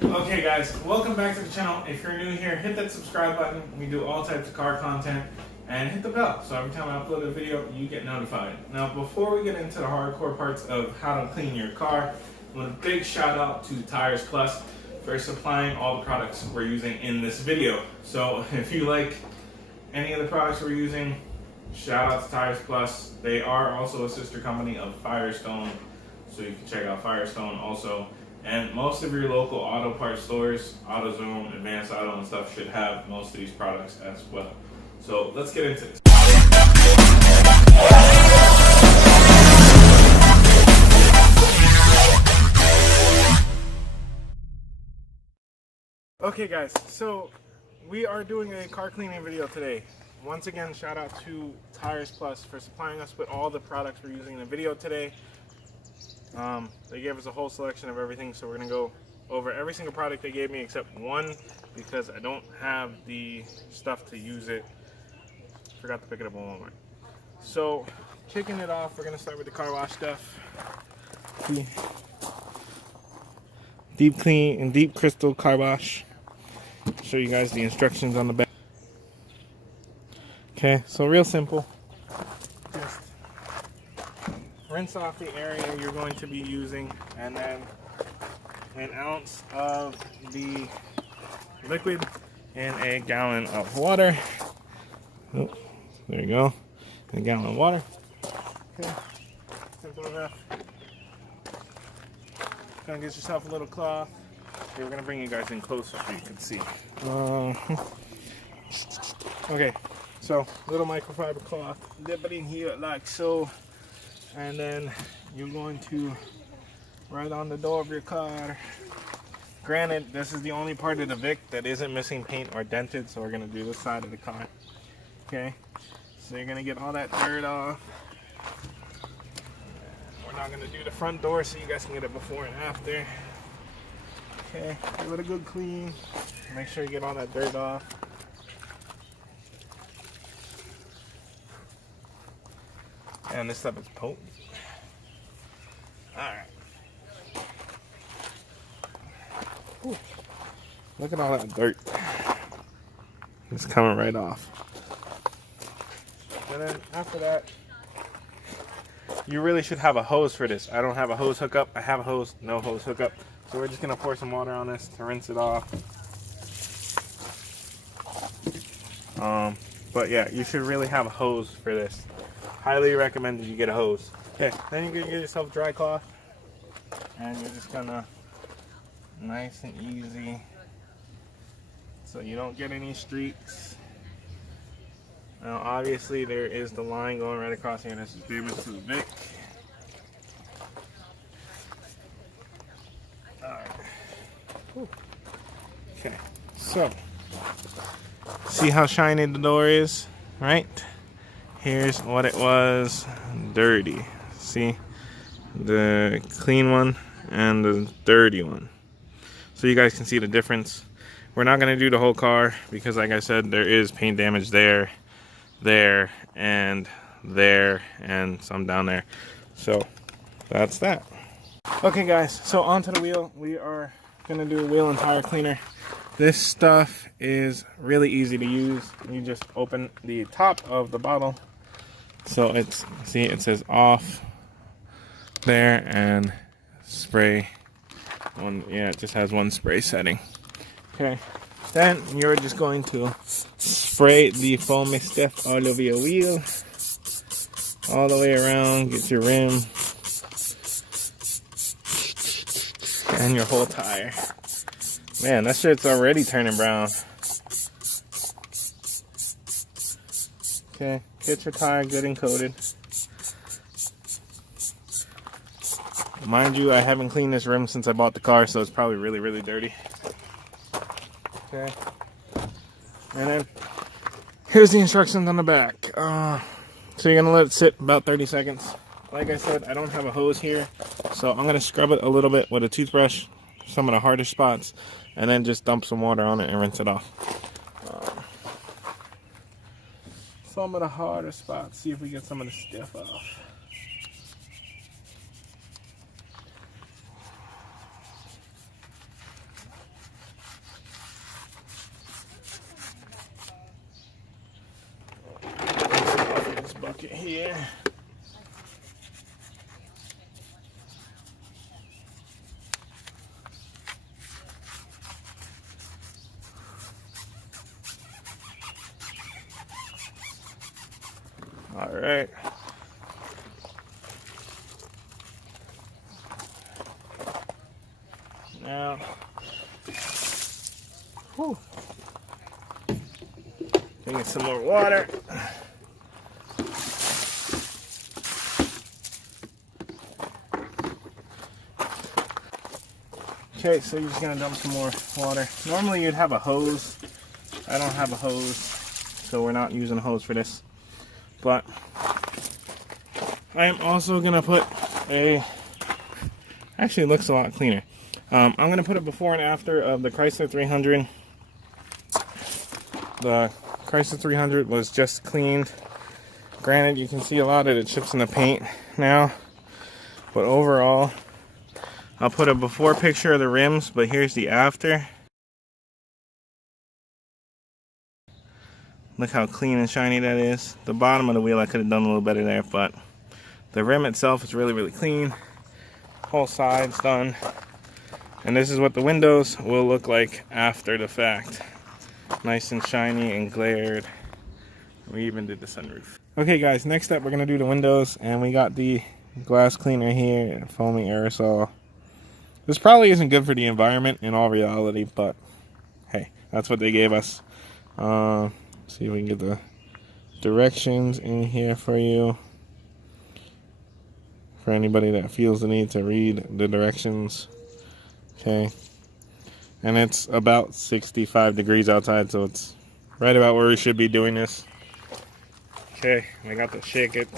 Okay guys, welcome back to the channel. If you're new here, hit that subscribe button. We do all types of car content, and hit the bell so every time I upload a video you get notified. Now before we get into the hardcore parts of how to clean your car, I want a big shout out to Tires Plus for supplying all the products we're using in this video. So if you like any of the products we're using, shout out to Tires Plus. They are also a sister company of Firestone, so you can check out Firestone also. And most of your local auto parts stores, AutoZone, Advanced Auto and stuff should have most of these products as well. So let's get into this. Okay guys, so we are doing a car cleaning video today. Once again, shout out to Tires Plus for supplying us with all the products we're using in the video today. They gave us a whole selection of everything, so we're gonna go over every single product they gave me except one because I don't have the stuff to use it. Forgot to pick it up on Walmart. So kicking it off, we're gonna start with the car wash stuff. Deep clean and deep crystal car wash. Show you guys the instructions on the back. Okay, so real simple. Just rinse off the area you're going to be using, and then an ounce of the liquid in a gallon of water. Oh, there you go. A gallon of water. Okay, simple enough. Gonna get yourself a little cloth. Okay, we're gonna bring you guys in closer so you can see. Okay, so little microfiber cloth. Dip it in here like so. And then you're going to right on the door of your car. Granted, this is the only part of the Vic that isn't missing paint or dented, so we're going to do this side of the car. Okay, so you're going to get all that dirt off. We're not going to do the front door so you guys can get it before and after. Okay, give it a good clean. Make sure you get all that dirt off. And this stuff is potent. Alright. Look at all that dirt. It's coming right off. And then after that, you really should have a hose for this. I don't have a hose hookup. I have a hose, no hose hookup. So we're just going to pour some water on this to rinse it off. But yeah, you should really have a hose for this. Highly recommend that you get a hose. Okay, then you're gonna get yourself a dry cloth, and you're just gonna nice and easy, so you don't get any streaks. Now, obviously, there is the line going right across here. This is damage to the Vic. All right. Okay, so see how shiny the door is, right? Here's what it was dirty. See the clean one and the dirty one. So you guys can see the difference. We're not going to do the whole car because, like I said, there is paint damage there, and some down there. So that's that. Okay guys, so onto the wheel. We are going to do a wheel and tire cleaner. This stuff is really easy to use. You just open the top of the bottle. So it's, see, it says off there and spray one. Yeah, it just has one spray setting. Okay, then you're just going to spray the foamy stuff all over your wheel, all the way around, get your rim and your whole tire. Man, that shit's already turning brown. Okay, get your tire good and coated. Mind you, I haven't cleaned this rim since I bought the car, so it's probably really, really dirty. Okay. And then, here's the instructions on the back. So you're going to let it sit about 30 seconds. Like I said, I don't have a hose here, so I'm going to scrub it a little bit with a toothbrush, some of the hardest spots, and then just dump some water on it and rinse it off. Some of the harder spots, see if we get some of the stiff off. here. All right. Now, whew. Get some more water. Okay, so you're just gonna dump some more water. Normally you'd have a hose. I don't have a hose, so we're not using a hose for this. But I am also gonna put a, actually it looks a lot cleaner. I'm gonna put a before and after of the Chrysler 300. The Chrysler 300 was just cleaned. Granted, you can see a lot of the chips in the paint now, but overall, I'll put a before picture of the rims, but here's the after. Look how clean and shiny that is. The bottom of the wheel I could have done a little better there, but the rim itself is really, really clean. Whole side's done. And this is what the windows will look like after the fact. Nice and shiny and glared. We even did the sunroof. Okay guys, next up we're gonna do the windows, and we got the glass cleaner here, foaming aerosol. This probably isn't good for the environment in all reality, but hey, that's what they gave us. See if we can get the directions in here for you. For anybody that feels the need to read the directions. Okay. And it's about 65 degrees outside, so it's right about where we should be doing this. Okay, I got to shake it.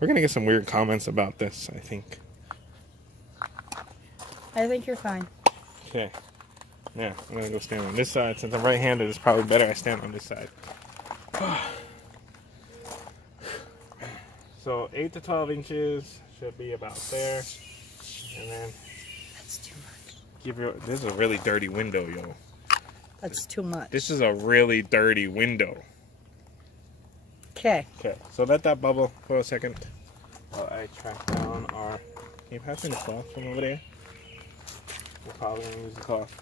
We're gonna get some weird comments about this, I think. I think you're fine. Okay. Yeah, I'm gonna go stand on this side. Since I'm right-handed, it's probably better I stand on this side. So 8 to 12 inches should be about there. And then That's too much. this is a really dirty window, yo. That's too much. This is a really dirty window. Okay. Okay, so let that bubble for a second while I track down our... Can you pass me the cloth from over there? We're probably going to use the cloth.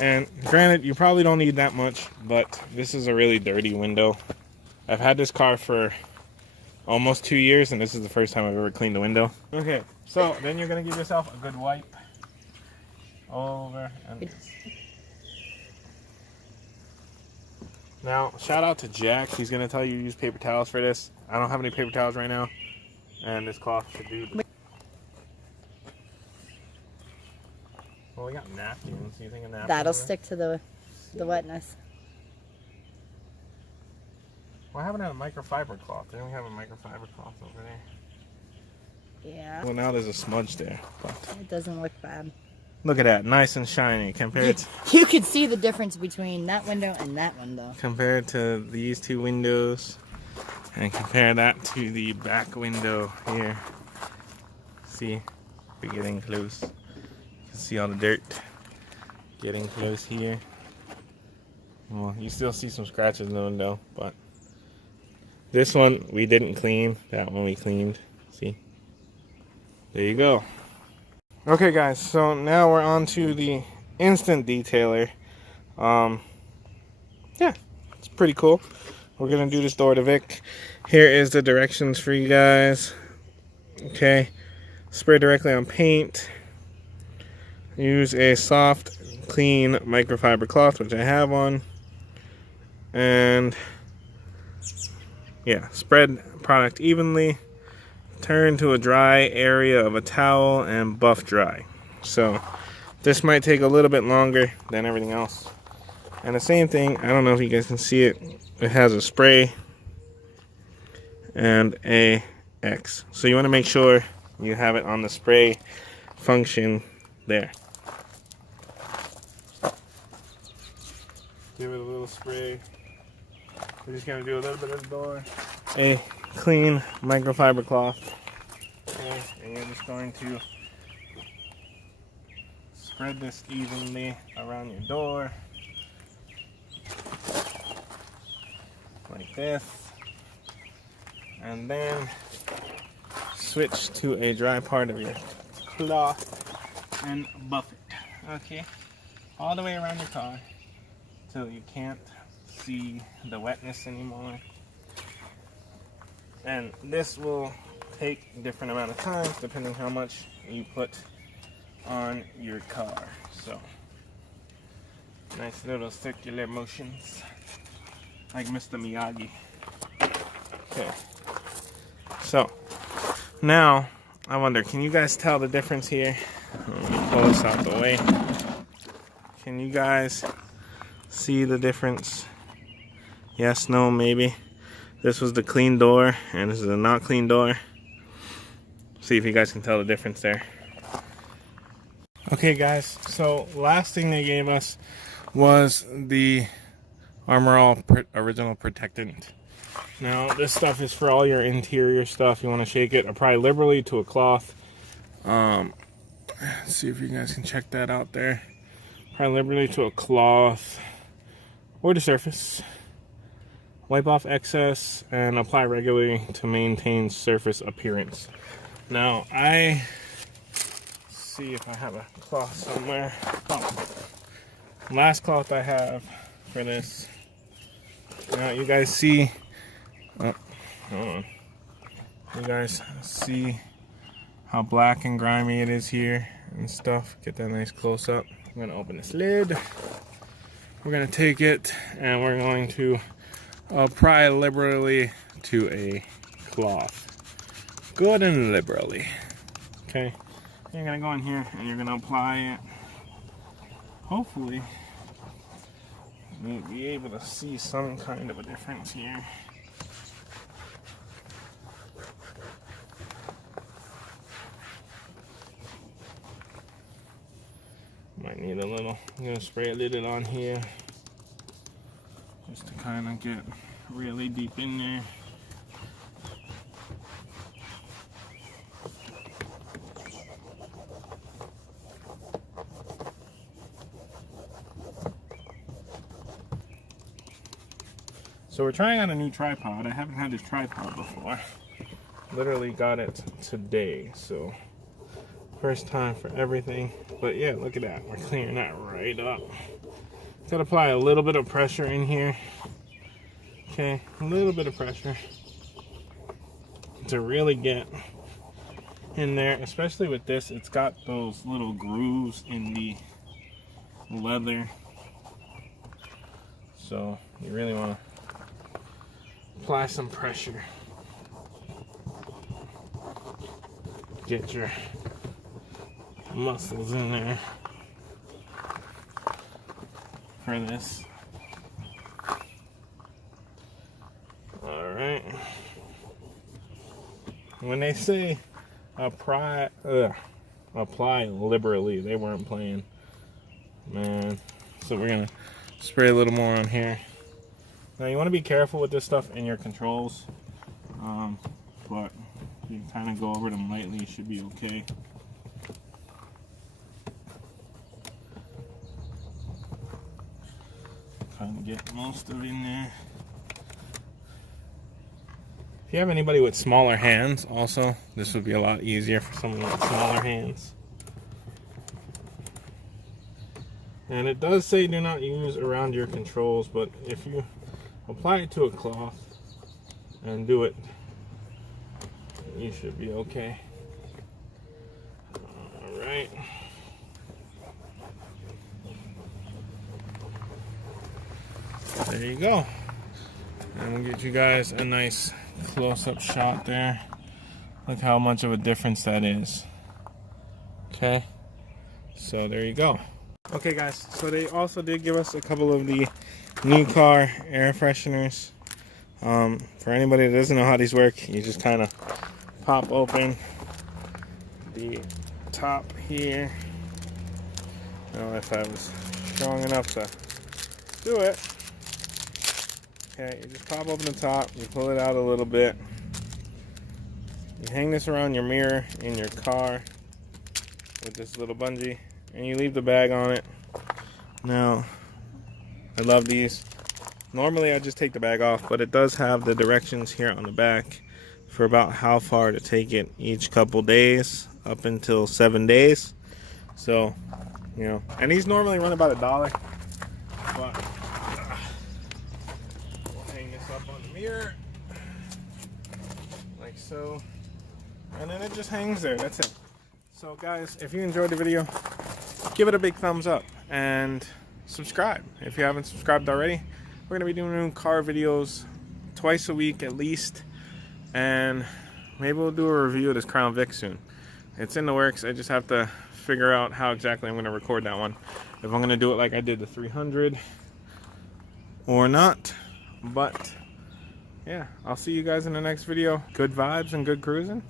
And granted, you probably don't need that much, but this is a really dirty window. I've had this car for almost 2 years, and this is the first time I've ever cleaned the window. Okay, so then you're going to give yourself a good wipe over and... Now, shout out to Jack. He's going to tell you to use paper towels for this. I don't have any paper towels right now, and this cloth should do the... Well, we got napkins. You think a napkin? That'll stick to the wetness. Well, I haven't had a microfiber cloth. They only have a microfiber cloth over there. Yeah. Well, now there's a smudge there, but It doesn't look bad. look at that, nice and shiny compared to, You can see the difference between that window and that window. compared to these two windows, and compare that to the back window here. See, we're getting close. You can see all the dirt getting close here. Well, you still see some scratches in the window, but this one we didn't clean. That one we cleaned. See? There you go. Okay guys, so now we're on to the instant detailer. Yeah, it's pretty cool. We're gonna do this door to Vic. Here is the directions for you guys. Okay, spray directly on paint. Use a soft, clean microfiber cloth, which I have on. And yeah, spread product evenly. Turn to a dry area of a towel and buff dry. So this might take a little bit longer than everything else. And the same thing, I don't know if you guys can see it, it has a spray and a X. So you want to make sure you have it on the spray function there. Give it a little spray. We're just going to do a little bit of the door. A clean microfiber cloth. Okay, and you're just going to spread this evenly around your door. Like this. and then switch to a dry part of your cloth and buff it. Okay, all the way around your car till you can't see the wetness anymore. And this will take different amount of time depending how much you put on your car. So nice little circular motions like Mr. Miyagi. Okay, so now I wonder, can you guys tell the difference here? Let me pull this out the way. Can you guys see the difference? Yes, no, maybe. This was the clean door, and this is a not clean door. See if you guys can tell the difference there. Okay, guys, so last thing they gave us was the Armor All Original Protectant. Now, this stuff is for all your interior stuff. You want to shake it, apply liberally to a cloth. Let's see if you guys can check that out there. Apply liberally to a cloth or the surface. Wipe off excess and apply regularly to maintain surface appearance. Now, see if I have a cloth somewhere. Oh, last cloth I have for this. Now, you guys see. Oh, hold on. You guys see how black and grimy it is here and stuff? Get that nice close up. I'm gonna open this lid. We're gonna take it and we're going to apply liberally to a cloth. Good and liberally. Okay. You're gonna go in here and you're gonna apply it. Hopefully, you'll be able to see some kind of a difference here. Might need a little. I'm gonna spray a little on here just to kind of get really deep in there. So we're trying out a new tripod. I haven't had this tripod before. Literally got it today, so first time for everything. But yeah, look at that. We're clearing that right up. Gotta apply a little bit of pressure in here. Okay, a little bit of pressure to really get in there, especially with this. It's got those little grooves in the leather, so you really want to apply some pressure. Get your muscles in there for this. Alright. When they say apply liberally, they weren't playing. Man. So we're going to spray a little more on here. Now you want to be careful with this stuff in your controls, but if you kind of go over them lightly, you should be okay. Kind of get most of it in there. If you have anybody with smaller hands, also, this would be a lot easier for someone with smaller hands. And it does say do not use around your controls, but if you apply it to a cloth and do it, you should be okay. Alright. There you go. And we'll get you guys a nice close-up shot there. Look how much of a difference that is. Okay. So there you go. Okay guys, so they also did give us a couple of the new car air fresheners. For anybody that doesn't know how these work, you just kind of pop open the top here. I don't know if I was strong enough to do it. Okay, you just pop open the top, you pull it out a little bit. You hang this around your mirror in your car with this little bungee, and you leave the bag on it. Now, I love these. Normally I just take the bag off, but it does have the directions here on the back for about how far to take it each couple days, up until 7 days. So, you know, and these normally run about $1, but we'll hang this up on the mirror like so, and then it just hangs there. That's it. So guys, if you enjoyed the video, give it a big thumbs up and subscribe if you haven't subscribed already. We're gonna be doing car videos twice a week at least, and maybe we'll do a review of this Crown Vic soon. It's in the works. I just have to figure out how exactly I'm gonna record that one, if I'm gonna do it like I did the 300 or not. But yeah, I'll see you guys in the next video. Good vibes and good cruising.